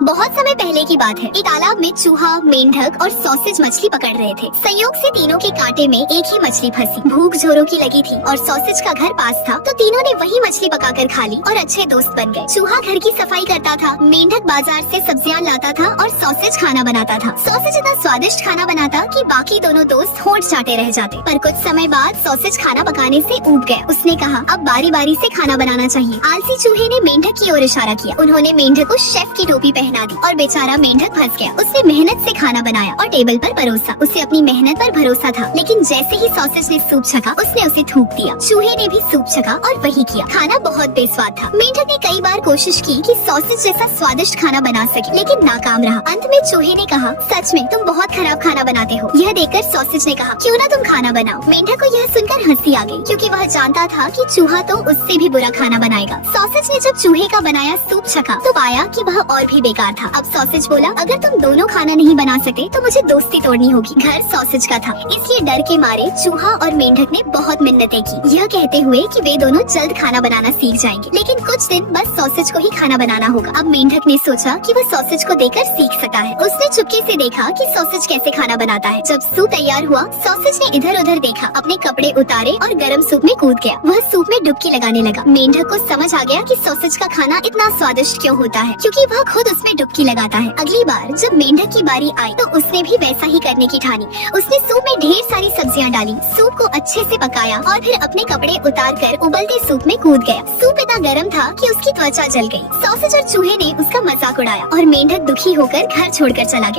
बहुत समय पहले की बात है। एक तालाब में चूहा, मेंढक और सॉसेज मछली पकड़ रहे थे। संयोग से तीनों के कांटे में एक ही मछली फंसी। भूख जोरों की लगी थी और सॉसेज का घर पास था, तो तीनों ने वही मछली पकाकर खा ली और अच्छे दोस्त बन गए। चूहा घर की सफाई करता था, मेंढक बाजार से सब्जियां लाता था और सॉसेज खाना बनाता था। सॉसेज इतना स्वादिष्ट खाना बनाता कि बाकी दोनों दोस्त होंठ चाटे रह जाते। पर कुछ समय बाद सॉसेज खाना पकाने से ऊब गया। उसने कहा, अब बारी बारी से खाना बनाना चाहिए। आलसी चूहे ने मेंढक की ओर इशारा किया। उन्होंने मेंढक को शेफ की टोपी पहना दी और बेचारा मेंढक फंस गया। उसने मेहनत से खाना बनाया और टेबल पर परोसा। उसे अपनी मेहनत पर भरोसा था, लेकिन जैसे ही सॉसेज ने सूप छका, उसने उसे थूक दिया। चूहे ने भी सूप छका और वही किया। खाना बहुत बेस्वाद था। मेंढक ने कई बार कोशिश की कि सॉसेज जैसा स्वादिष्ट खाना बना सके, लेकिन नाकाम रहा। अंत में चूहे ने कहा, सच में तुम बहुत खराब खाना बनाते हो। यह देखकर सॉसेज ने कहा, क्यों ना तुम खाना बनाओ। मेंढक को यह सुनकर हंसी आ गई, क्योंकि वह जानता था कि चूहा तो उससे भी बुरा खाना बनाएगा। सॉसेज ने जब चूहे का बनाया सूप छका, तो पाया कि वह और भी बेकार था। अब सॉसेज बोला, अगर तुम दोनों खाना नहीं बना सकते तो मुझे दोस्ती तोड़नी होगी। घर सॉसेज का था, इसलिए डर के मारे चूहा और मेंढक ने बहुत मिन्नतें की, यह कहते हुए कि वे दोनों जल्द खाना बनाना सीख जाएंगे। लेकिन कुछ दिन बस सॉसेज को ही खाना बनाना होगा। अब मेंढक ने सोचा कि वह सॉसेज को देखकर सीख सकता है। उसने चुपके से देखा कि सॉसेज कैसे खाना बनाता है। जब सूप तैयार हुआ, सॉसेज ने इधर उधर देखा, अपने कपड़े उतारे और गर्म सूप में कूद गया। वह सूप में डुबकी लगाने लगा। मेंढक को समझ आ गया कि सॉसेज का खाना इतना स्वादिष्ट क्यों होता है, क्योंकि वह खुद उसमें डुबकी लगाता है। अगली बार जब मेंढक की बारी आई, तो उसने भी वैसा ही करने की ठानी। उसने सूप में ढेर सारी सब्जियां डाली, सूप को अच्छे से पकाया और फिर अपने कपड़े उतार कर उबलते सूप में कूद गया। सूप इतना गर्म था कि उसकी त्वचा जल गई। सॉसेज और चूहे ने उसका मजाक उड़ाया और मेंढक दुखी होकर घर छोड़कर चला गया।